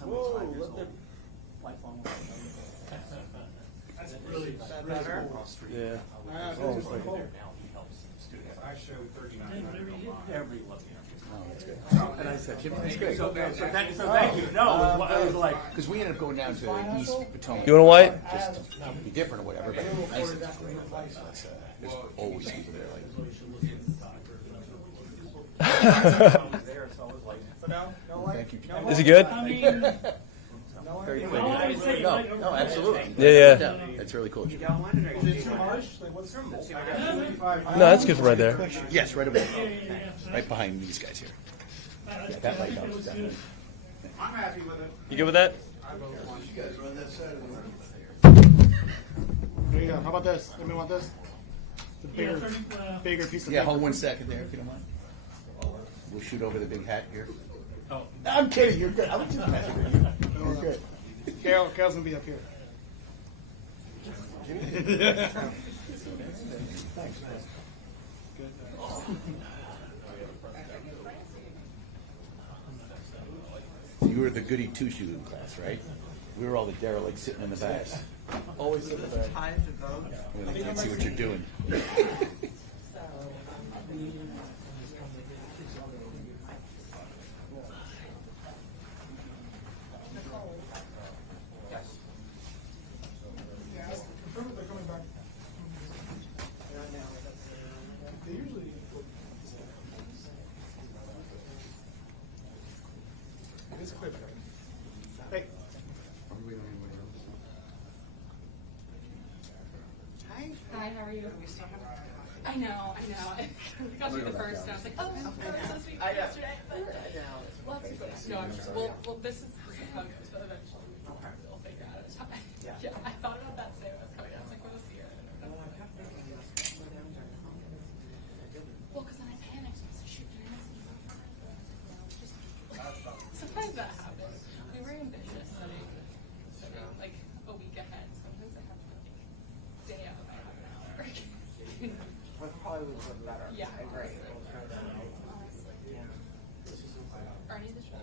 somebody's 5 years old. Lifelong. That's really better. Yeah. Oh, it's like, I show 39. Every look. Oh, that's good. And I said, Jim, that's great. So thank you. No, I was like, Because we ended up going down to East Potomac. You want a white? Just to be different or whatever, but nice and great. There's always people there. Like, thank you. Is he good? Very quick. No, absolutely. Yeah, yeah. That's really cool. is it too much? Like, what's No, that's good from right there. Yes, right away. Right behind these guys here. Yeah, that light helps definitely. I'm happy with it. You good with that? You guys run that side of the room. There you go. How about this? Let me want this. The bigger piece of Yeah, paper. hold 1 second there if you don't mind. We'll shoot over the big hat here. oh, I'm kidding. You're good. I'm just messing with you. You're good. Carol's gonna be up here. You were the goody two-shoe class, right? We were all the derelicts sitting in the back. always in the back. Time to vote. When they can't see what you're doing. They're coming back. They usually. It's quick. Hey. Hi, how are you? I know. I got you the first, and I was like, oh, I was supposed to be yesterday, but we'll have to go. No, I'm just, well, this is how it goes, but eventually we'll figure out a time. Yeah, I thought about that today when I was coming. I was like, what is here? Well, because then I panicked. I was like, shoot, can I miss you? Sometimes that happens. We were ambitious setting like a week ahead. Sometimes I have to like day out by half an hour. Well, probably would look better. Yeah, I agree. honestly. Are any of the shows?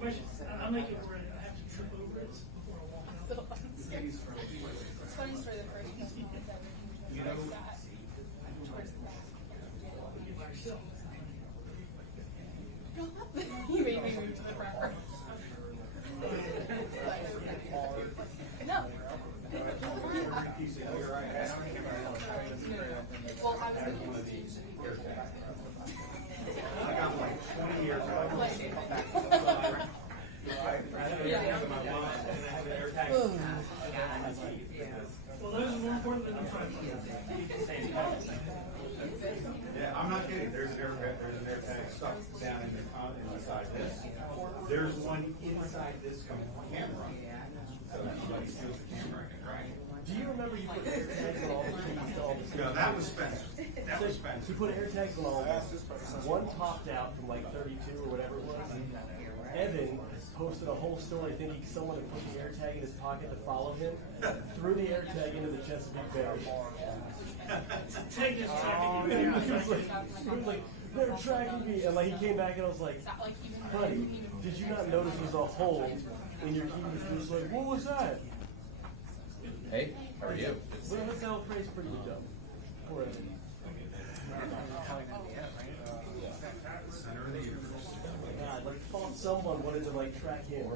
Question. I'm like it where I have to trip over it before I walk out. So I'm scared. It's funny story. The first time I was ever towards that, towards the back. You made me move to the front row. No. Well, I was thinking of I got like 20 years Well, those are more important than the front. Yeah, I'm not kidding. There's an air tag stuck down inside this. There's one inside this camera. So somebody steals the camera, right? Do you remember you put air tags on all the keys? No, that was Spencer. That was Spencer. You put air tags on all of them. One popped out from like 32 or whatever it was. Evan posted a whole story thinking someone had put the air tag in his pocket to follow him, threw the air tag into the Chesapeake Bay. Take this traffic. He was like, they're tracking me. And like he came back and I was like, buddy, did you not notice there's a hole in your keys? He was like, what was that? Hey, how are you? Well, that sound phrase pretty dumb. Poor Evan. Center of the universe. God, like thought someone wanted to like track him.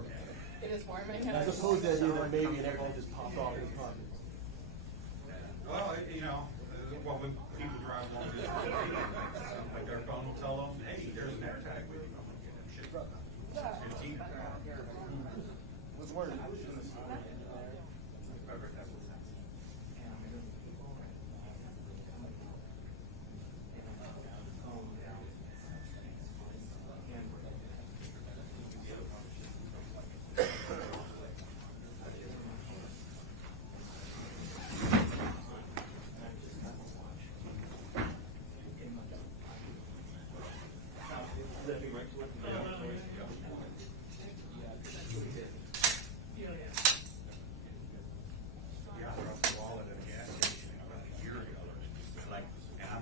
It is warming. As opposed to the idea that maybe an air tag just popped off in his pocket. Well, you know, well, when people drive along this road, like their phone will tell them, hey, there's an air tag with you. I'm going to get them shit. 15. What's the word?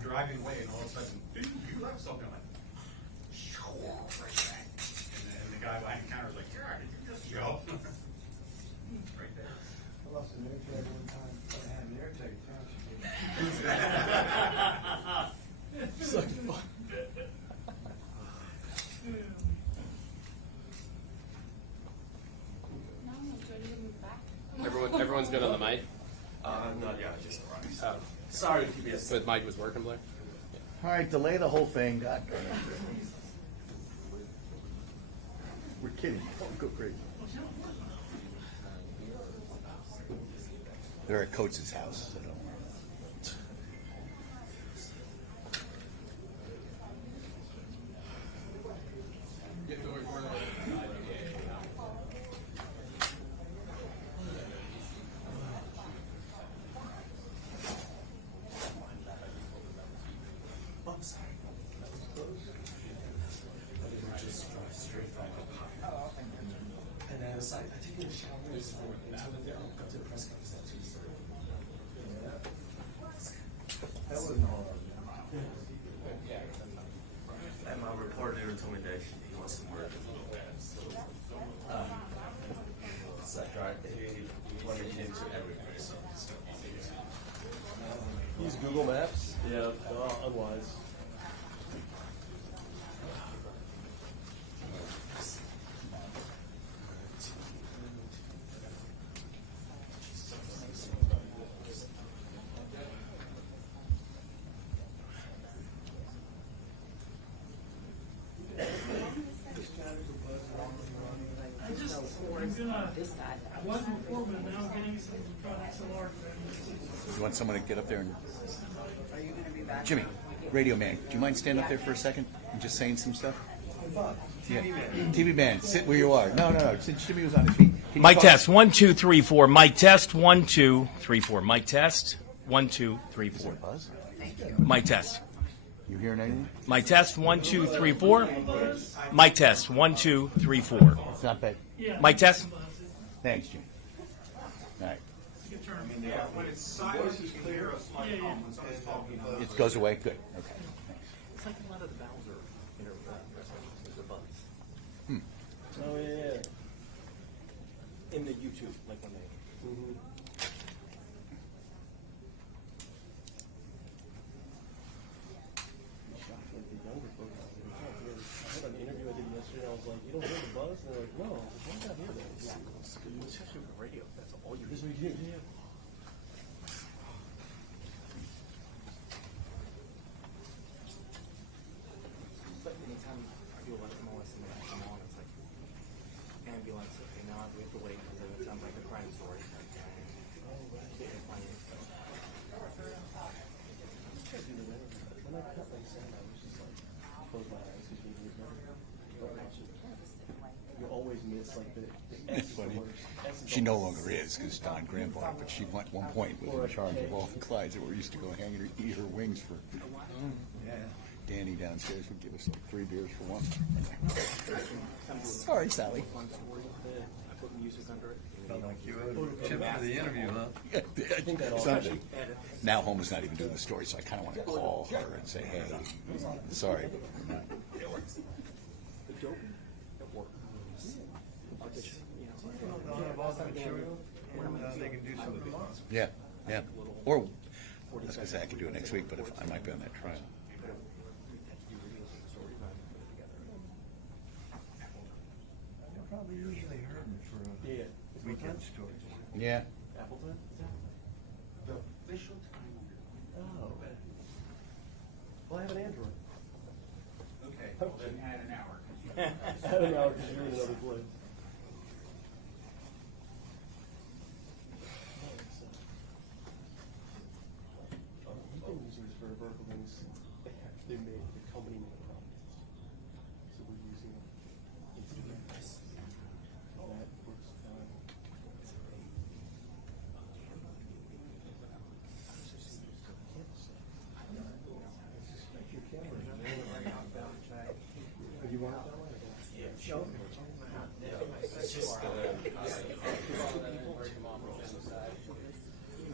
Driving away, and all of a sudden, dude, you left something. I'm like, Everyone's good on the mic? Not yet, I just arrived. Oh. Sorry to keep you. The mic was working, Blair? All right, delay the whole thing. God damn it. We're kidding. Don't go crazy. They're at Coates' house, so don't worry. I'm sorry. Just drive straight back. And then I was like, I took a shower and so I'll go to the press conference that Tuesday. That wasn't all. And my reporter told me that he wants some work. It's like, right, he wanted to get into everything. So. Use Google Maps? Yeah, unwise. I wasn't before, but now I'm getting some products a large. You want someone to get up there and... Jimmy, radio man, do you mind standing up there for a second and just saying some stuff? Yeah. TV man, sit where you are. No. Since Jimmy was on his feet. Can you Mic talk- test 1 2 3 4. Mic test 1 2 3 4. Mic test 1 2 3 4. Buzz? Mic test. You hearing anything? Mic test 1 2 3 4. Mic test 1 2 3 4. It's not bad. Mic test. Thanks, Jimmy. All right. When it's silent, you can hear us like when someone's talking. It goes away? Good. Okay. It's like a lot of the vowels are the buzz. Oh, yeah. In the YouTube, like when they. I had an interview I did yesterday, and I was like, you don't hear the buzz? And they're like, no. Why not hear that? Especially with radio, that's all you This is what you hear. Yeah. But anytime I do electromolest and they come on, it's like ambulance. Okay, now we have to wait because it sounds like a crime story. When I cut my sound, I was just like, close my eyes because you hear you always miss like the S is the Funny. worst. S is She the no worst. longer is because Don Graham bought it, but she at one point was in charge of all the Clydes that were used to go hang and eat her wings for. Danny downstairs would give us like 3 beers for one. Sorry, Sally. I put music under it. Felt like you owed Chip for the interview, huh? It's not- now Homer's not even doing the story, so I kind of want to call her and say, hey, sorry. They'll have all the material, and they can do some fun. Yeah. Or, I was going to say I could do it next week, but if I might be on that trial. They probably usually heard them for a weekend story. Yeah. Appleton? The official time. Oh. Well, I have an Android. Okay, well then add an hour. I don't know because you're in another place. We've been using this for vertical things. They made the company made a product. So we're using it. That works fine. Have you wanted that one? Yeah, sure. It's just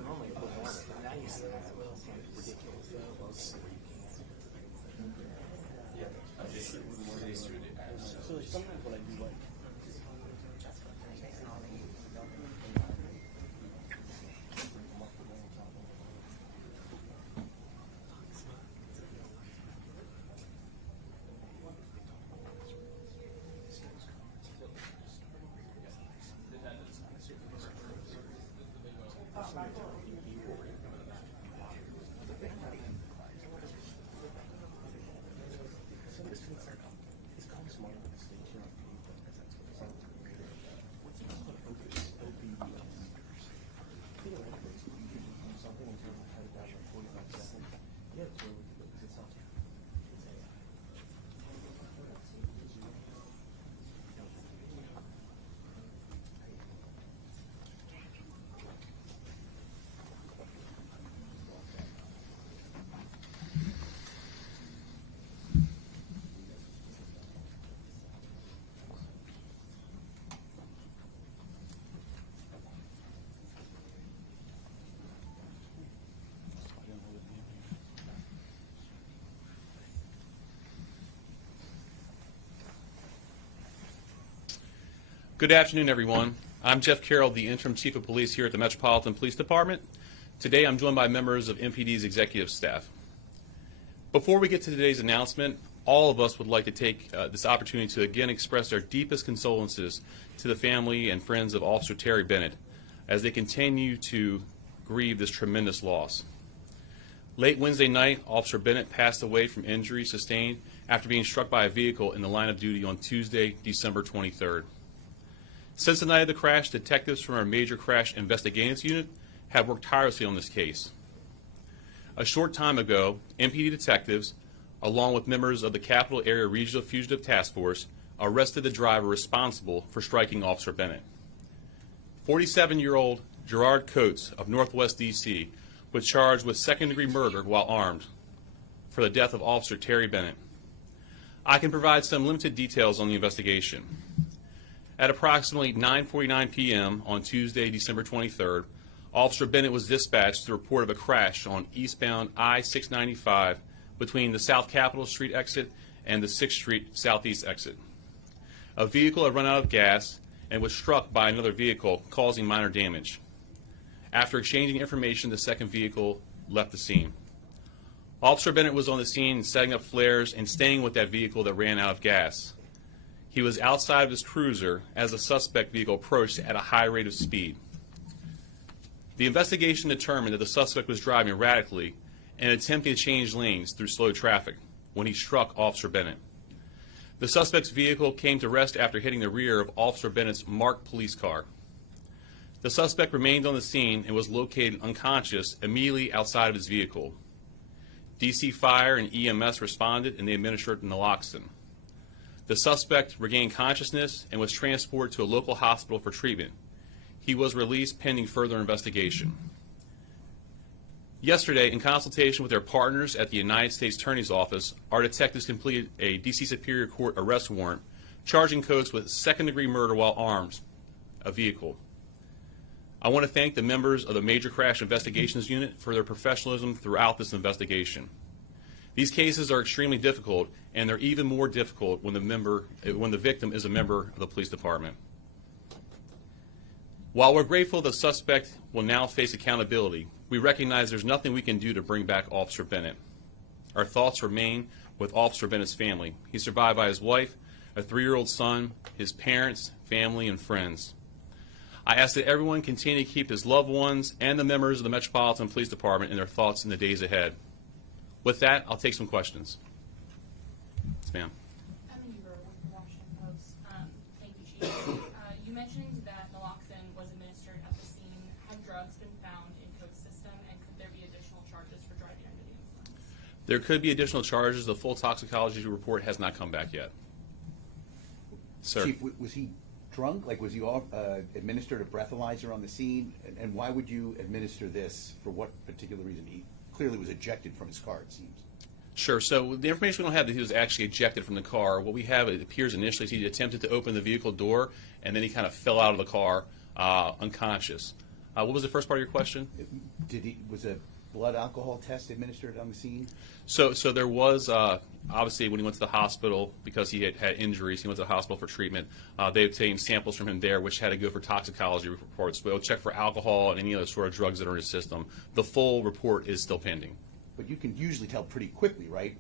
Normally I put one, but now you see that ridiculous. So sometimes when I do like Good afternoon, everyone. I'm Jeff Carroll, the Interim Chief of Police here at the Metropolitan Police Department. Today I'm joined by members of MPD's executive staff. Before we get to today's announcement, all of us would like to take this opportunity to again express our deepest condolences to the family and friends of Officer Terry Bennett as they continue to grieve this tremendous loss. Late Wednesday night, Officer Bennett passed away from injuries sustained after being struck by a vehicle in the line of duty on Tuesday, December 23rd. Since the night of the crash, detectives from our Major Crash Investigations Unit have worked tirelessly on this case. A short time ago, MPD detectives, along with members of the Capital Area Regional Fugitive Task Force, arrested the driver responsible for striking Officer Bennett. 47-year-old Gerard Coates of Northwest D.C. was charged with second-degree murder while armed for the death of Officer Terry Bennett. I can provide some limited details on the investigation. At approximately 9:49 p.m. on Tuesday, December 23rd, Officer Bennett was dispatched to the report of a crash on eastbound I-695 between the South Capitol Street exit and the 6th Street Southeast exit. A vehicle had run out of gas and was struck by another vehicle, causing minor damage. After exchanging information, the second vehicle left the scene. Officer Bennett was on the scene setting up flares and staying with that vehicle that ran out of gas. He was outside of his cruiser as the suspect vehicle approached at a high rate of speed. The investigation determined that the suspect was driving erratically and attempting to change lanes through slow traffic when he struck Officer Bennett. The suspect's vehicle came to rest after hitting the rear of Officer Bennett's marked police car. The suspect remained on the scene and was located unconscious immediately outside of his vehicle. DC Fire and EMS responded and they administered naloxone. The suspect regained consciousness and was transported to a local hospital for treatment. He was released pending further investigation. Yesterday, in consultation with their partners at the United States Attorney's Office, our detectives completed a D.C. Superior Court arrest warrant charging Coates with second-degree murder while armed a vehicle. I want to thank the members of the Major Crash Investigations Unit for their professionalism throughout this investigation. These cases are extremely difficult, and they're even more difficult when the victim is a member of the police department. While we're grateful the suspect will now face accountability, we recognize there's nothing we can do to bring back Officer Bennett. Our thoughts remain with Officer Bennett's family. He's survived by his wife, a 3-year-old son, his parents, family, and friends. I ask that everyone continue to keep his loved ones and the members of the Metropolitan Police Department in their thoughts in the days ahead. With that, I'll take some questions. Yes, ma'am. Emily Burr with the Washington Post. Thank you, Chief. You mentioned that naloxone was administered at the scene. Have drugs been found in Coates' system, and could there be additional charges for driving under the influence? There could be additional charges. The full toxicology report has not come back yet. Sir. Chief, was he drunk? Like, was he administered a breathalyzer on the scene? And why would you administer this? For what particular reason? He clearly was ejected from his car, it seems. Sure. So the information we don't have that he was actually ejected from the car. What we have, it appears initially, is he attempted to open the vehicle door, and then he kind of fell out of the car unconscious. What was the first part of your question? Was a blood alcohol test administered on the scene? So there was, obviously, when he went to the hospital, because he had injuries, he went to the hospital for treatment. They obtained samples from him there, which had to go for toxicology reports. They'll check for alcohol and any other sort of drugs that are in his system. The full report is still pending. But you can usually tell pretty quickly, right,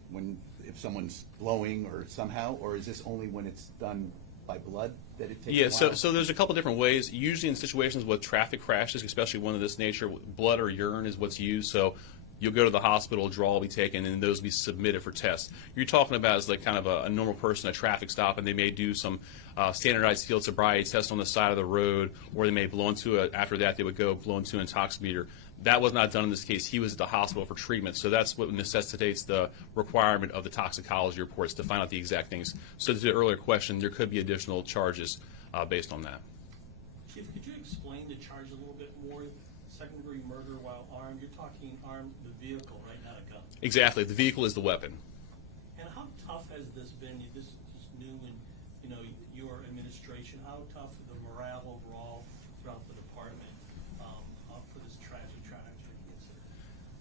if someone's blowing or somehow, or is this only when it's done by blood that it takes a while? So there's a couple different ways. Usually in situations with traffic crashes, especially one of this nature, blood or urine is what's used. So you'll go to the hospital, draw will be taken, and those will be submitted for tests. You're talking about as like kind of a normal person, a traffic stop, and they may do some standardized field sobriety test on the side of the road, or they may blow into it. After that, they would go blow into an intoximeter. That was not done in this case. He was at the hospital for treatment, so that's what necessitates the requirement of the toxicology reports to find out the exact things. So to the earlier question, there could be additional charges based on that. Chief, could you explain the charge a little bit more? Second-degree murder while armed. You're talking armed the vehicle, right, not a gun. Exactly. The vehicle is the weapon. And how tough has this been? This is new in your administration. How tough is the morale overall throughout the department for this tragic incident?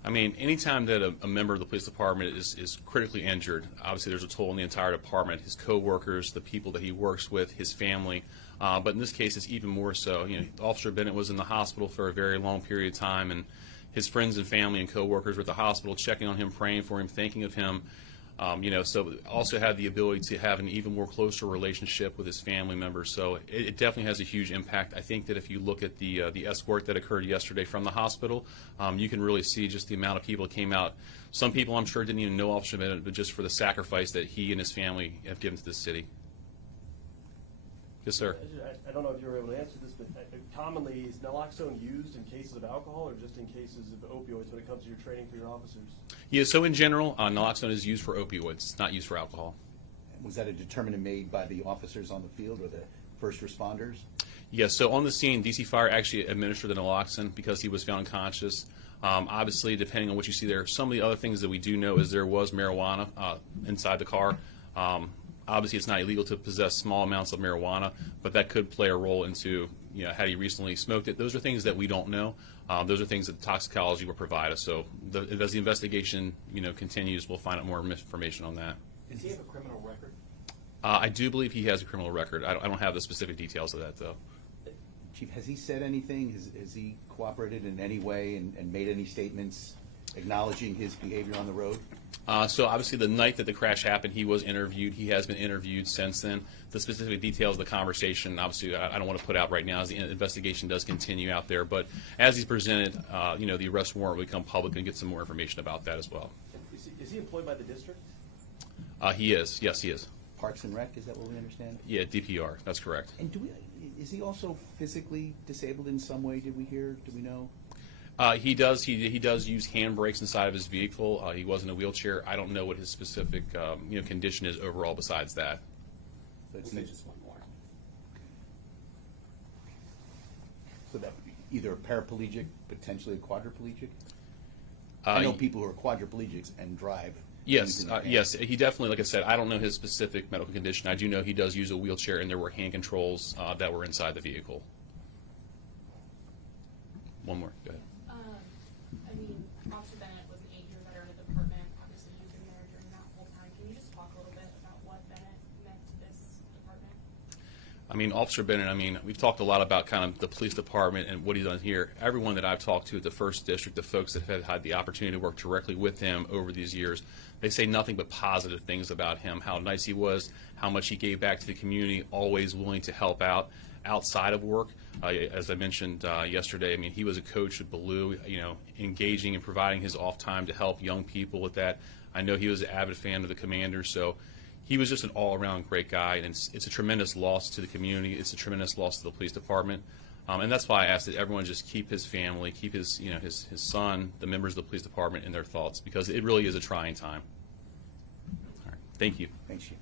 I mean, anytime that a member of the police department is critically injured, obviously there's a toll on the entire department, his co-workers, the people that he works with, his family. But in this case, it's even more so. You know, Officer Bennett was in the hospital for a very long period of time, and his friends and family and co-workers were at the hospital checking on him, praying for him, thinking of him. You know, so also had the ability to have an even more closer relationship with his family members. So it definitely has a huge impact. I think that if you look at the escort that occurred yesterday from the hospital, you can really see just the amount of people that came out. Some people, I'm sure, didn't even know Officer Bennett, but just for the sacrifice that he and his family have given to this city. Yes, sir. I don't know if you were able to answer this, but commonly is naloxone used in cases of alcohol or just in cases of opioids when it comes to your training for your officers? Yeah, so in general, naloxone is used for opioids. It's not used for alcohol. Was that a determination made by the officers on the field or the first responders? Yes, so on the scene, DC Fire actually administered the naloxone because he was found unconscious. Obviously, depending on what you see there, some of the other things that we do know is there was marijuana inside the car. Obviously, it's not illegal to possess small amounts of marijuana, but that could play a role into, you know, had he recently smoked it. Those are things that we don't know. Those are things that toxicology will provide us. So as the investigation, you know, continues, we'll find out more information on that. Does he have a criminal record? I do believe he has a criminal record. I don't have the specific details of that, though. Chief, has he said anything? Has he cooperated in any way and made any statements acknowledging his behavior on the road? So obviously the night that the crash happened, he was interviewed. He has been interviewed since then. The specific details of the conversation, obviously, I don't want to put out right now as the investigation does continue out there. But as he's presented, you know, the arrest warrant will become public and get some more information about that as well. Is he employed by the district? He is. Yes, he is. Parks and Rec, is that what we understand? Yeah, DPR. That's correct. And is he also physically disabled in some way? Did we hear? Do we know? He does. He does use handbrakes inside of his vehicle. He was in a wheelchair. I don't know what his specific you know, condition is overall. Besides that, So it's We'll say just one more. So that would be either a paraplegic, potentially a quadriplegic. I know people who are quadriplegics and drive. Yes, yes, he definitely, like I said, I don't know his specific medical condition. I do know he does use a wheelchair, and there were hand controls that were inside the vehicle. One more, go ahead. I mean, Officer Bennett was an 8-year veteran of the department. Obviously, you've been there during that whole time. Can you just talk a little bit about what Bennett meant to this department? I mean, Officer Bennett, I mean, we've talked a lot about kind of the police department and what he's done here. Everyone that I've talked to at the 1st District, the folks that have had the opportunity to work directly with him over these years, they say nothing but positive things about him, how nice he was, how much he gave back to the community, always willing to help out outside of work. As I mentioned yesterday, I mean, he was a coach at Ballou, you know, engaging and providing his off time to help young people with that. I know he was an avid fan of the Commanders, so he was just an all-around great guy, and it's a tremendous loss to the community. It's a tremendous loss to the police department, and that's why I asked that everyone just keep his family, keep his, you know, his son, the members of the police department in their thoughts, because it really is a trying time. All right. Thank you. Thanks, Chief.